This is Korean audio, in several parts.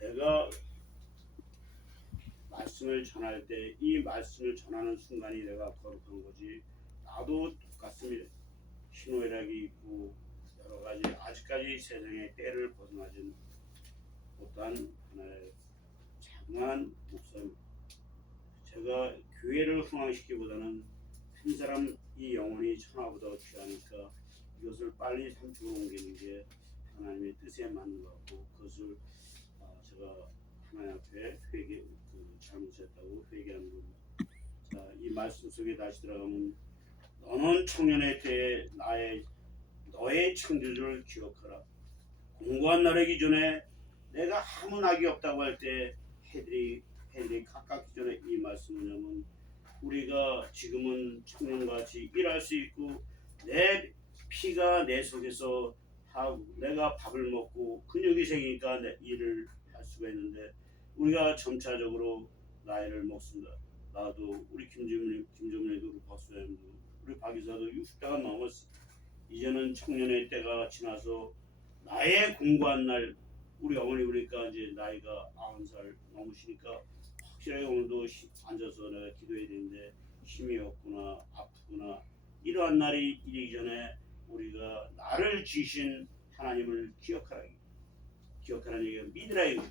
내가 말씀을 전할 때 이 말씀을 전하는 순간이 내가 거룩한 거지 나도 똑같습니다. 신호애락이 있고 여러 가지 아직까지 세상의 때를 벗어나진 못한 하나의 장한 목사입니다. 제가 교회를 흥황시키기보다는 한 사람 이 영혼이 천하보다 귀하니까 이것을 빨리 삼축으로 옮기는 게 하나님의 뜻에 맞는 것 같고 그것을 아, 제가 하나님 앞에 회개 그 잘못했다고 회개하는 겁니다. 자, 이 말씀 속에 다시 들어가면 너는 청년의 때에 나의 너의 창조주를 기억하라. 공고한 날이기 전에 내가 아무 낙이 없다고 할 때 해들이 해들이 가깝기 전에 이 말씀을 하면 우리가 지금은 청년같이 일할 수 있고 내 피가 내 속에서 하고 내가 밥을 먹고 근육이 생기니까 내 일을 할 수가 있는데 우리가 점차적으로 나이를 먹습니다. 나도 우리 김주민 김주민도 우리 박수현도 우리 박이사도 60대가 넘었어. 이제는 청년의 때가 지나서 나의 공부한 날 우리 어머니 그러니까 이제 나이가 90살 넘으시니까 확실하게 오늘도 시- 앉아서 내가 기도해야 되는데 힘이 없구나 아프구나 이러한 날이 이르기 전에 우리가 나를 지신 하나님을 기억하라 기억하라는 얘기가 믿으라 이거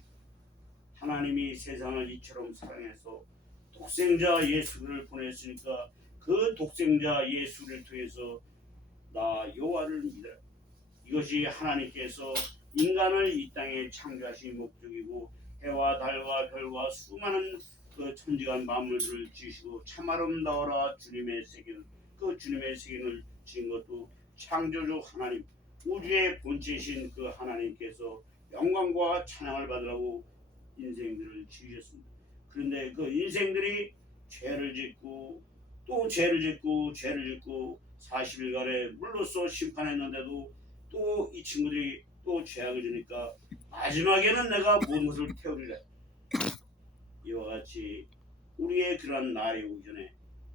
하나님이 세상을 이처럼 사랑해서 독생자 예수를 보냈으니까 그 독생자 예수를 통해서 나 여호와를 믿어라. 이것이 하나님께서 인간을 이 땅에 창조하신 목적이고 해와 달과 별과 수많은 그 천지간 만물들을 지으시고 참 아름다워라. 주님의 세계는 그 주님의 세계를 지은 것도 창조주 하나님 우주의 본체이신 그 하나님께서 영광과 찬양을 받으라고 인생들을 지으셨습니다. 그런데 그 인생들이 죄를 짓고 또 죄를 짓고 죄를 짓고 40일간의 물로써 심판했는데도 또 이 친구들이 또 죄악을 지니까 마지막에는 내가 모든 것을 태우리라. 이와 같이 우리의 그런 날이 오기 전에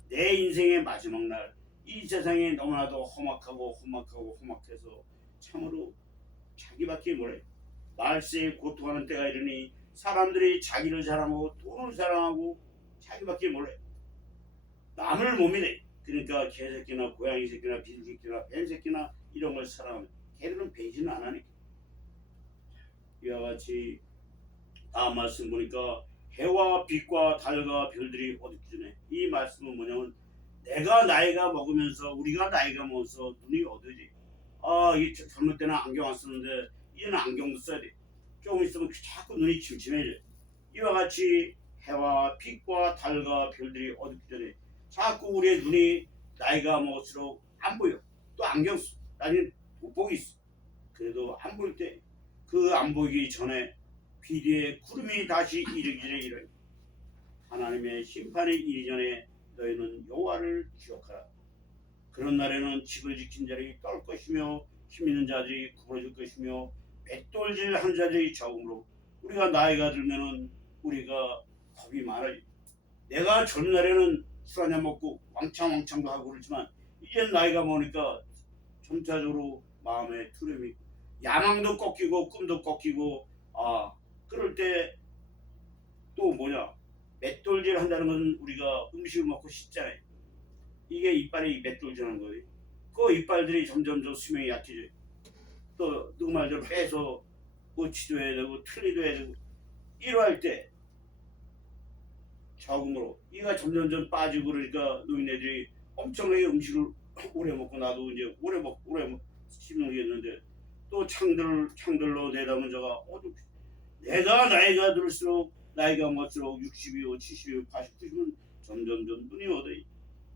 내 인생의 마지막 날, 이 세상에 너무나도 험악하고 험악하고 험악해서 참으로 자기밖에 몰라. 말세에 고통하는 때가 이르니 사람들이 자기를 사랑하고 돈을 사랑하고 자기밖에 몰라. 남을 못 믿어. 그러니까 개새끼나 고양이 새끼나 비새끼나 뱀 새끼나 이런 걸 사랑하면 걔들은 배신을 안 하니까. 이와 같이 다음 말씀 보니까 해와 빛과 달과 별들이 어둡기 전에 이 말씀은 뭐냐면 내가 나이가 먹으면서 우리가 나이가 먹어서 눈이 어두지 아 이 젊을 때는 안경 안 쓰는데 이제는 안경도 써야 돼 조금 있으면 자꾸 눈이 침침해져 이와 같이 해와 빛과 달과 별들이 어둡기 전에 자꾸 우리의 눈이 나이가 먹을수록 안 보여. 또 안경 써 나는 돋보기 있어. 그래도 안 보일 때그 안 보이기 전에 비디의 구름이 다시 이르기 전에 이르 하나님의 심판이 이르기 전에 너희는 여호와를 기억하라. 그런 날에는 집을 지킨 자들이 떨 것이며 힘 있는 자들이 구부러질 것이며 맷돌질 한 자들이 적음으로 우리가 나이가 들면은 우리가 겁이 많아지 내가 젊은 날에는 술 한잔 먹고 왕창왕창도 하고 그러지만 이제 나이가 먹으니까 점차적으로 마음에 두려움이 야망도 꺾이고 꿈도 꺾이고 아 그럴 때 또 뭐냐? 맷돌질 한다는 것은 우리가 음식을 먹고 씹잖아요. 이게 이빨이 맷돌질 하는 거예요. 그 이빨들이 점점점 수명이 약해져요 또 누구 말대로 빼서 묻히도 해야 되고 틀리도 해야 되고 이러할 때 적응으로 이가 점점점 빠지고 그러니까 노인네들이 엄청나게 음식을 오래 먹고 나도 이제 오래 먹 오래 먹 씹는 게 있는데 또 창들 창들로 내다본 자가 어두 내가 나이가 들수록 나이가 먹을수록 60이고 70이고 80, 90은 점점점 눈이 어두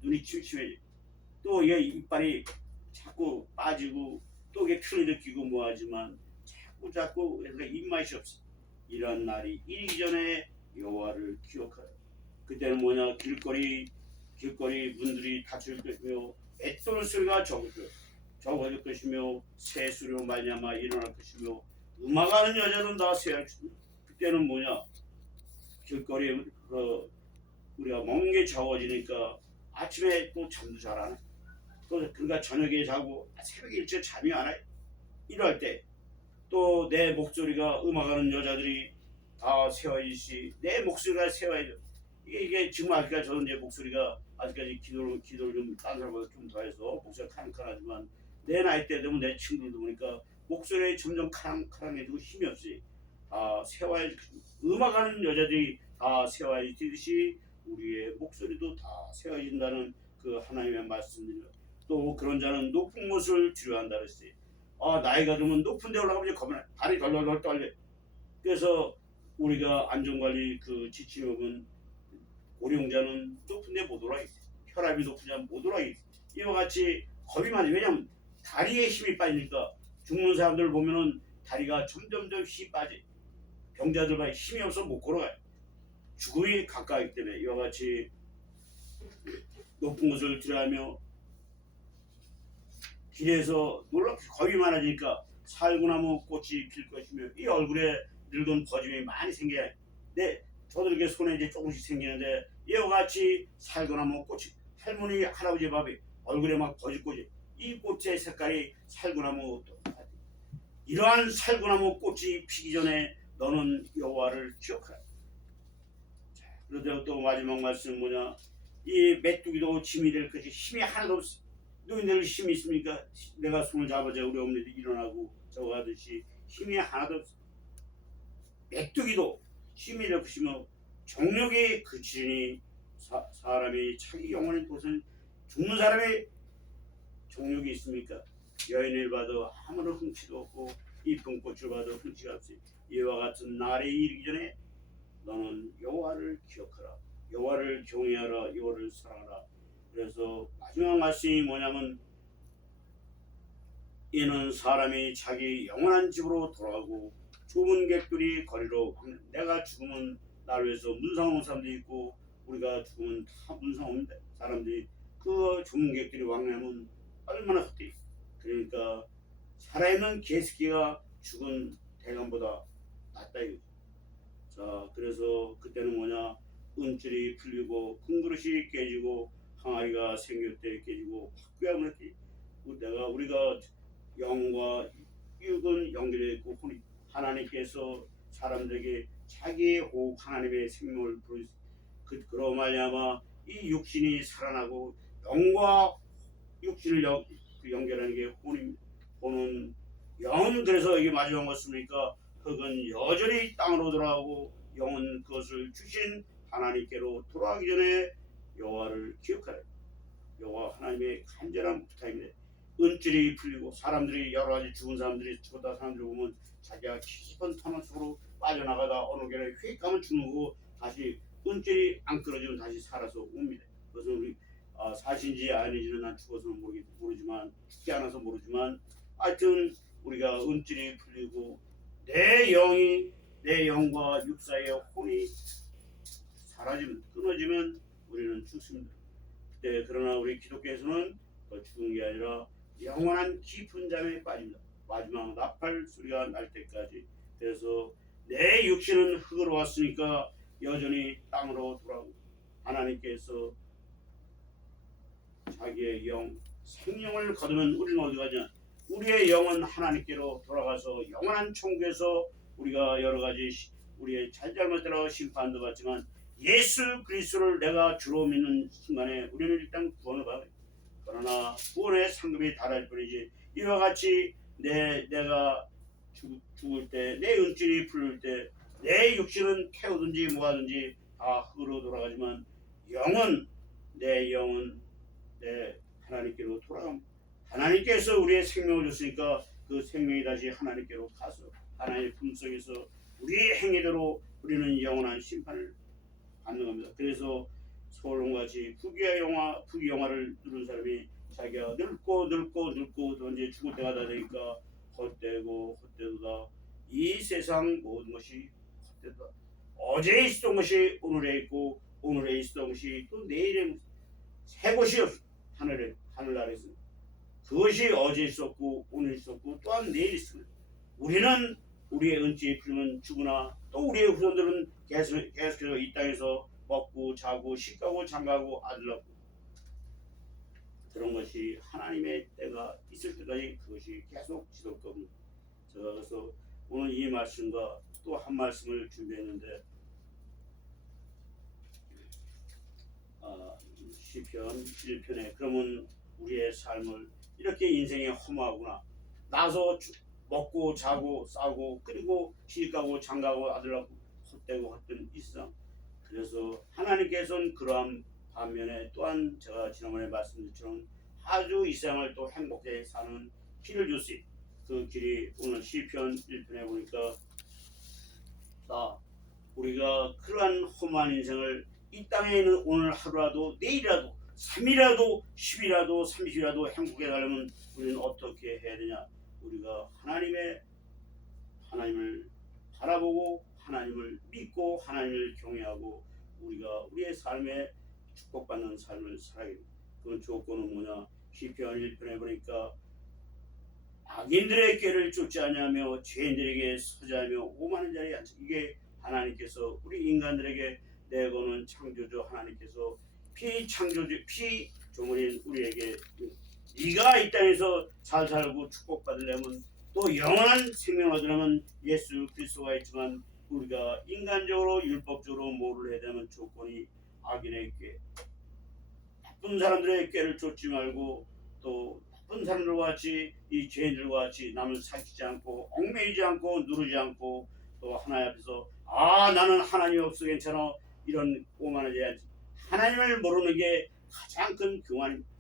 눈이 침침해져 또 이게 이빨이 자꾸 빠지고 또 이게 틀을 느끼고 뭐 하지만 자꾸 자꾸 그러니까 입맛이 없어. 이런 날이 이기 전에 여호와를 기억하라. 그때는 뭐냐? 길거리 길거리 문들이 닫힐 것이며 맷돌 소리가 적을 것 적어질 것이며 새수로 말미암아 일어날 것이며 음악하는 여자는 다 새할 것이며 그때는 뭐냐? 길거리에 그 우리가 먹는 게 적어지니까 아침에 또 잠도 잘 안 해. 또 그러니까 저녁에 자고 새벽에 일찍 잠이 안 와. 이럴 때 또 내 목소리가 음악하는 여자들이 다 세워지시 내 목소리가 세워야죠. 이게 이게 지금 아직까지 저는 이제 목소리가 아직까지 기도를 기도를 좀딴 사람보다 좀 더해서 목소리가 칸칸하지만 내 나이 때 되면 내 친구들도 보니까 목소리에 점점 칸칸해지고 힘이 없이 다 세워야 음악하는 여자들이 다 세워지듯이 우리의 목소리도 다 세워진다는 그 하나님의 말씀입니다. 또 그런 자는 높은 곳을 두려워한다 그랬어요. 아 나이가 들면 높은 데 올라가면 겁나 발이 덜덜덜 떨려. 그래서 우리가 안전관리 그 지침법은 고령자는 높은 데 못 올라가겠어. 혈압이 높으면 못 올라가겠어. 이와 같이 겁이 많이 왜냐면 다리에 힘이 빠지니까 죽는 사람들 보면은 다리가 점점점 힘이 빠져. 병자들만 힘이 없어 못 걸어가요. 죽음이 가까이기 때문에 이와 같이 높은 곳을 들어가며 길에서 놀랍게 겁이 많아지니까 살구나무 꽃이 필 것이며 이 얼굴에 늙은 버짐이 많이 생겨요. 네, 저도 이렇게 손에 이제 조금씩 생기는데 이와 같이 살구나무 꽃이 할머니 할아버지 밥이 얼굴에 막 버짓꽃이 이 꽃의 색깔이 살구나무 똑같아. 이러한 살구나무 꽃이 피기 전에 너는 여호와를 기억하라. 자, 그런데 또 마지막 말씀 뭐냐? 이 메뚜기도 짐이 될 것이 힘이 하나도 없어. 너희들 힘이 있습니까? 내가 손을 잡아자 우리 어머니도 일어나고 저거 하듯이 힘이 하나도 없어. 메뚜기도 힘이 될 것이며 정력이 그치니 사, 사람이 자기 영혼의 도선 죽는 사람의 정력이 있습니까? 여인을 봐도 아무런 흥치도 없고 이쁜 꽃을 봐도 흥치가 없지. 이와 같은 날에 이르기 전에 너는 여호와를 기억하라. 여호와를 경외하라. 여호와를 사랑하라. 그래서 마지막 말씀이 뭐냐면 이는 사람이 자기 영원한 집으로 돌아가고 죽은 객들이 거리로 왕- 내가 죽으면 나를 위해서 문상 온 사람도 있고 우리가 죽으면 다 문상 온 사람들이 그 죽은 객들이 왕래하면 얼마나 헛되이 그러니까 살아있는 개새끼가 죽은 대감보다 낫다 이거죠. 자 그래서 그때는 뭐냐? 은줄이 풀리고 큰 그릇이 깨지고 항아리가 생길 때 깨지고 바꾸야만 했지 내가 우리가 영과 육은 연결되어 있고 하나님께서 사람들에게 자기의 호흡 하나님의 생명을 부르 그 그로 말미암아 이 육신이 살아나고 영과 육신을 연, 그 연결하는 게 혼입니다. 혼은 영은 그래서 이게 마지막 것입니까? 흙은 여전히 땅으로 돌아가고 영은 그것을 주신 하나님께로 돌아가기 전에 여호와를 기억하라. 여호와 하나님의 간절한 부탁입니다. 은줄이 풀리고 사람들이 여러 가지 죽은 사람들이 죽었다 사람들 보면 자기가 깊은 터널 속으로 빠져나가다 어느 결에 휙 가면 죽는 거고 다시 은줄이 안 끊어지면 다시 살아서 옵니다. 그래서 우리 아, 사신지 아닌지는 난 죽어서는 모르, 모르지만 죽지 않아서 모르지만 하여튼 우리가 은줄이 풀리고 내 영이 내 영과 육 사이의 혼이 사라지면 끊어지면 우리는 죽습니다. 그때 그러나 우리 기독교에서는 그 죽은 게 아니라 영원한 깊은 잠에 빠집니다. 마지막 나팔 소리가 날 때까지. 그래서 내 육신은 흙으로 왔으니까 여전히 땅으로 돌아오고 하나님께서 자기의 영 생명을 거두면 우리는 어디 가냐? 우리의 영은 하나님께로 돌아가서 영원한 천국에서 우리가 여러 가지 시- 우리의 잘잘못대로 심판도 받지만 예수 그리스도를 내가 주로 믿는 순간에 우리는 일단 구원을 받아요. 그러나 구원의 상급이 달할 뿐이지 이와 같이 내 내가 죽, 죽을 때내 은줄이 풀릴 때 내 육신은 태우든지 뭐하든지 다 흙으로 돌아가지만 영은 내 영은 내 하나님께로 돌아갑니다. 하나님께서 우리의 생명을 줬으니까 그 생명이 다시 하나님께로 가서 하나님의 품속에서 우리의 행위대로 우리는 영원한 심판을 받는 겁니다. 그래서 서울론같이 부귀의 영화, 부귀 영화를 누른 사람이 자기가 늙고 늙고 늙고 또 이제 죽을 때가 다 되니까 헛되고 헛되도다. 이 세상 모든 것이 헛되다. 어제 있었던 것이 오늘에 있고 오늘에 있었던 것이 또 내일에 새 것이 없어. 하늘에 하늘나라에서 그것이 어제 있었고 오늘 있었고 또한 내일 있습니다. 우리는 우리의 은혜에 풀리면 죽으나 또 우리의 후손들은 계속, 계속해서 이 땅에서 먹고 자고 식가고 장가고 아들 낳고 그런 것이 하나님의 때가 있을 때까지 그것이 계속 지속될 겁니다. 그래서 오늘 이 말씀과 또 한 말씀을 준비했는데 아, 시편 1편에 그러면 우리의 삶을 이렇게 인생이 허무하구나 나서 주- 먹고 자고 싸고 그리고 시집가고 장가고 아들하고 헛되고 헛된 일상. 그래서 하나님께서는 그러한 반면에 또한 제가 지난번에 말씀드린 것처럼 아주 이 세상을 또 행복하게 사는 길을 주시 그 길이 오늘 시편 1편에 보니까 나 우리가 그러한 험한 인생을 이 땅에 있는 오늘 하루라도 내일이라도 3일이라도 10일이라도 30일이라도 행복해 가려면 우리는 어떻게 해야 되냐 우리가 하나님의 하나님을 바라보고 하나님을 믿고 하나님을 경외하고 우리가 우리의 삶에 축복받는 삶을 살아야. 그 조건은 뭐냐? 시편 1편에 보니까 악인들의 꾀를 쫓지 않으며 죄인들에게 서자며 오만한 자리에 이게 하나님께서 우리 인간들에게 내거는 창조주 하나님께서 피창조주 피조물인 우리에게 네가 이 땅에서 잘 살고 축복받으려면 또 영원한 생명을 얻으려면 예수 그리스도가 있지만 우리가 인간적으로 율법적으로 뭐를 해야 되는 조건이 악인의 꾀. 나쁜 사람들의 꾀를 쫓지 말고 또 나쁜 사람들과 같이 이 죄인들과 같이 남을 사귀지 않고 얽매이지 않고 누르지 않고 또 하나님 앞에서 아 나는 하나님 없어 괜찮아. 이런 오만하지 않지. 하나님을 모르는 게 가장 큰 교만입니다.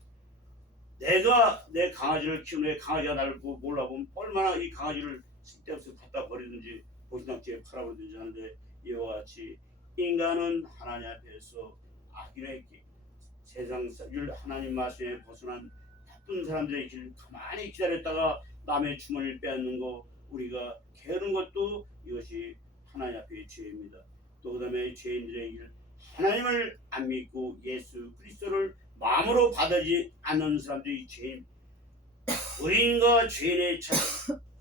내가 내 강아지를 키우는데 강아지가 나를 보고 몰라보면 얼마나 이 강아지를 쓸데없이 갖다 버리든지 보지않게 팔아버리든지 하는데 이와 같이 인간은 하나님 앞에서 악인의 길, 세상 사- 율 하나님 말씀에 벗어난 나쁜 사람들의 길 가만히 기다렸다가 남의 주머니를 빼앗는 거 우리가 게으른 것도 이것이 하나님 앞의 죄입니다. 또 그다음에 죄인들의 길 하나님을 안 믿고 예수 그리스도를 마음으로 받아지 않는 사람들이 죄인 의인과 죄인의 차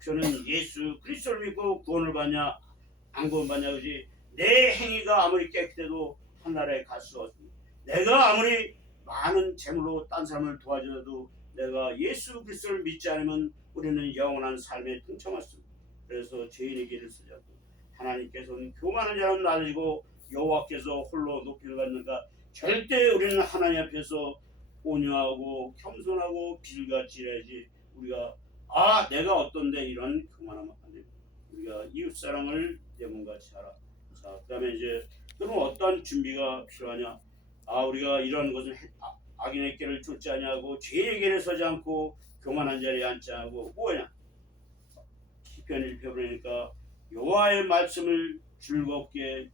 저는 예수 그리스도를 믿고 구원을 받냐 안 구원받냐 그지 내 행위가 아무리 깨끗해도 하나라에 갈 수 없습니다. 내가 아무리 많은 재물로 딴 사람을 도와줘도 내가 예수 그리스도를 믿지 않으면 우리는 영원한 삶에 등쳐맞습니다. 그래서 죄인의 길을 쓰자고 하나님께서는 교만한 자는 낮아지고 여호와께서 홀로 높이를 받는가 절대 우리는 하나님 앞에서 온유하고 겸손하고 빌같이 해야지 우리가 아 내가 어떤데 이런 교만하면 안 됩니다. 우리가 이웃 사랑을 내 몸같이 하라. 자 그다음에 이제 그럼 어떤 준비가 필요하냐? 아 우리가 이런 것을 해- 아, 악인의 길을 쫓지 아니하고 죄의 길에 서지 않고 교만한 자리에 앉지 않고 뭐냐? 시편 1편 보니까 여호와의 말씀을 즐겁게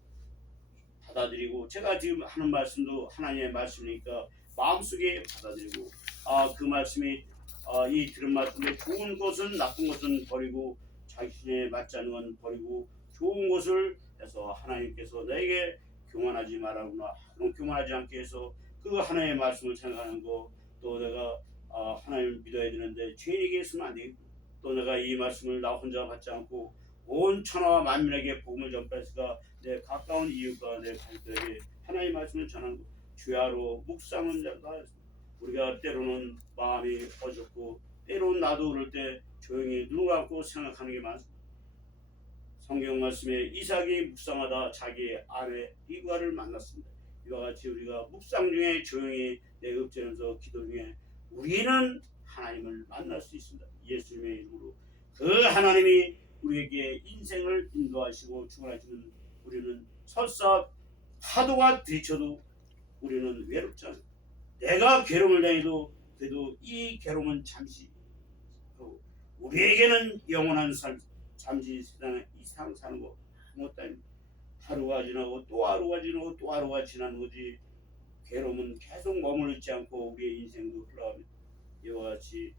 받아들이고 제가 지금 하는 말씀도 하나님의 말씀이니까 마음속에 받아들이고 아 그 말씀이 아, 이 들은 말씀에 좋은 것은 나쁜 것은 버리고 자신에 맞지 않는 건 버리고 좋은 것을 해서 하나님께서 나에게 교만하지 말라구나 그럼 교만하지 않게 해서 그 하나님의 말씀을 생각하는 거 또 내가 아, 하나님을 믿어야 되는데 죄인에게 있으면 안 되겠고 또 내가 이 말씀을 나 혼자 받지 않고 온 천하와 만민에게 복음을 전파했으니까 내 가까운 이웃과 내 가족들에게 하나님의 말씀을 것 주야로 묵상은 자가 우리가 때로는 마음이 어렵고 때로는 나도 그럴 때 조용히 눈 감고 생각하는 게 많습니다. 성경 말씀에 이삭이 묵상하다 자기의 아내 이과를 만났습니다. 이와 같이 우리가 묵상 중에 조용히 내 읍전에서 기도 중에 우리는 하나님을 만날 수 있습니다. 예수님의 이름으로 그 하나님이 우리에게 인생을 인도하시고 축원하시는 우리는 설사 파도가 들이쳐도 우리는 외롭지 않아요. 내가 괴로움을 당해도 그래도 이 괴로움은 잠시 우리에게는 영원한 삶 잠시 세상에 이상 사는 거 아닙니다. 하루가 지나고 또 하루가 지나고 또 하루가 지나는 거지 괴로움은 계속 머물러 있지 않고 우리의 인생도 흘러갑니다. 이와 같이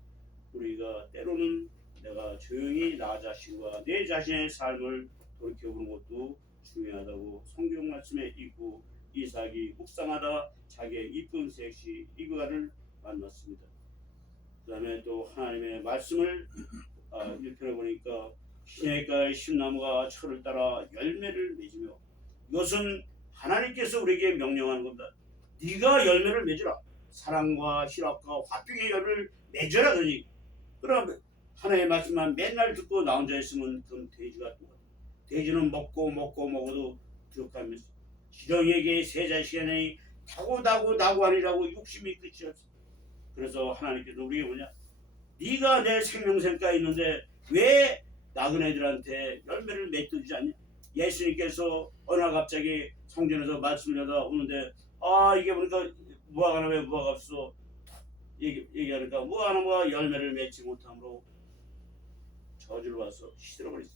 우리가 때로는 조용히 나 자신과 내 자신의 삶을 돌이켜보는 것도 중요하다고 성경 말씀에 있고 이삭이 묵상하다 자기의 이쁜 섹시 이그가를 만났습니다. 그 다음에 또 하나님의 말씀을 아, 1편에 보니까 시내가의 심나무가 철을 따라 열매를 맺으며 이것은 하나님께서 우리에게 명령하는 겁니다. 네가 열매를 맺으라. 사랑과 희락과 화평의 열을 맺어라 그러니 그럼 하나님의 말씀만 맨날 듣고 나 혼자 있으면 그건 돼지가 똑같아. 돼지는 먹고 먹고 먹어도 부족하면서 지렁이에게 세 자식이 타고 나고 나고 아니라고 욕심이 끝이 없어. 그래서 하나님께서 우리에게 뭐냐? 네가 내 생명생가 있는데 왜 나그네들한테 열매를 맺어주지 않냐? 예수님께서 어느 날 갑자기 성전에서 말씀을 하다 오는데 아 이게 보니까 무화과 하나 왜 무화과 없어? 얘기, 얘기하니까 무화과 나무가 열매를 맺지 못함으로 저주를 와서 시들어버렸어.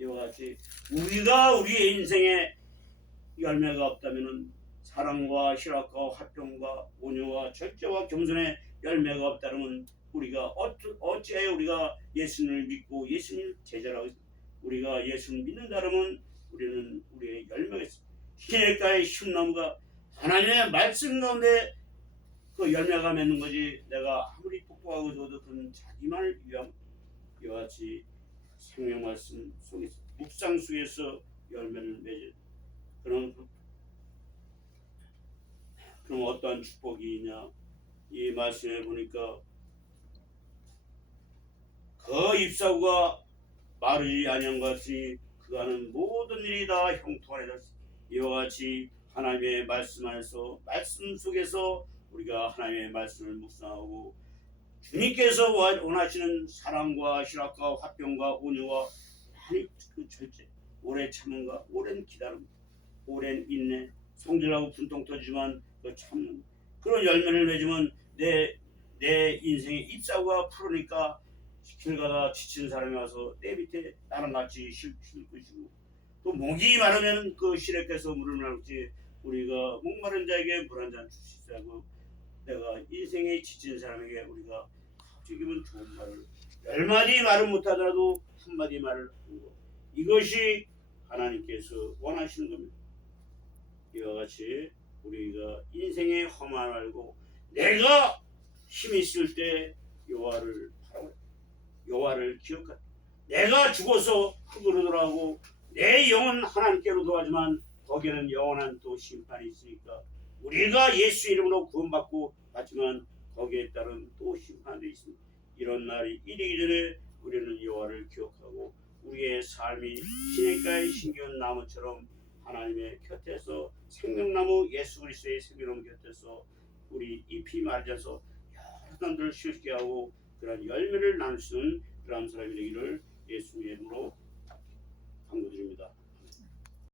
이와 같이 우리가 우리의 인생에 열매가 없다면은 사랑과 희락과 화평과 온유와 절제와 겸손의 열매가 없다면 우리가 어찌, 어찌해 우리가 예수님을 믿고 예수님 제자라고 했- 우리가 예수를 믿는다면 우리는 우리의 열매가 있어. 시냇가의 흉나무가 하나님의 말씀 가운데 그 열매가 맺는 거지 내가 아무리 똑똑하고 저도 그건 자기만을 위한 이와 같이 생명 말씀 속에서 묵상 속에서 열매를 맺어 그런 그럼 어떠한 축복이 있냐? 이 말씀에 보니까 그 잎사구가 마르지 아니한 것이 그가는 모든 일이 다 형통하리라 이와 같이 하나님의 말씀 안에서 말씀 속에서 우리가 하나님의 말씀을 묵상하고 주님께서 원- 원하시는 사랑과 희락과 화평과 온유와 많이 그 절제 오래 참음과 오랜 기다림 오랜 인내 성질하고 분통 터지지만 그 참는 그런 열매를 맺으면 내, 내 인생의 잎사구가 푸르니까 길 가다 지친 사람이 와서 내 밑에 나랑 같이 쉴, 쉴 것이고 또 목이 마르면 그 시래께서 물을 마르지 우리가 목마른 자에게 물 한 잔 주시자고 내가 인생에 지친 사람에게 우리가 지금은 좋은 말을 열 마디 말을 못하더라도 한 마디 말을 하는 것 이것이 하나님께서 원하시는 겁니다. 이와 같이 우리가 인생의 험한 알고 내가 힘 있을 때 여호와를 바라고 여호와를 기억하라. 내가 죽어서 흙으로 돌아가고 내 영은 하나님께로 도하지만 거기에는 영원한 또 심판이 있으니까 우리가 예수 이름으로 구원받고 받지만 거기에 따른 또 심판도 있습니다. 이런 날이 이르기 전에 우리는 여호와를 기억하고 우리의 삶이 시냇가의 신기한 나무처럼 하나님의 곁에서 생명나무 예수 그리스도의 생명나무 곁에서 우리 잎이 않아서 여러 사람들을 쉬게 하고 그런 열매를 나눌 수 있는 그런 사람이 되기를 예수의 이름으로 강구드립니다.